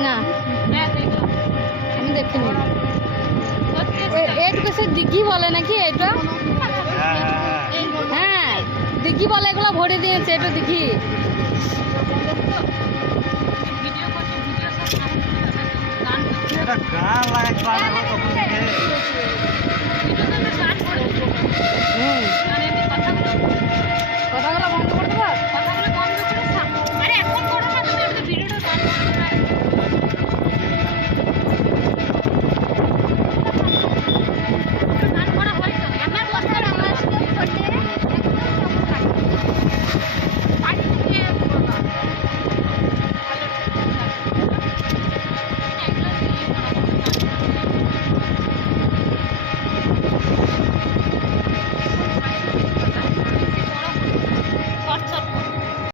না আমি দেখিনি। এইটুকু সে দিঘি বলে নাকি এটা? হ্যাঁ দিঘি বলে, এগুলো ভরে দিয়েছে, এটা দিঘি। গান লাগাইছে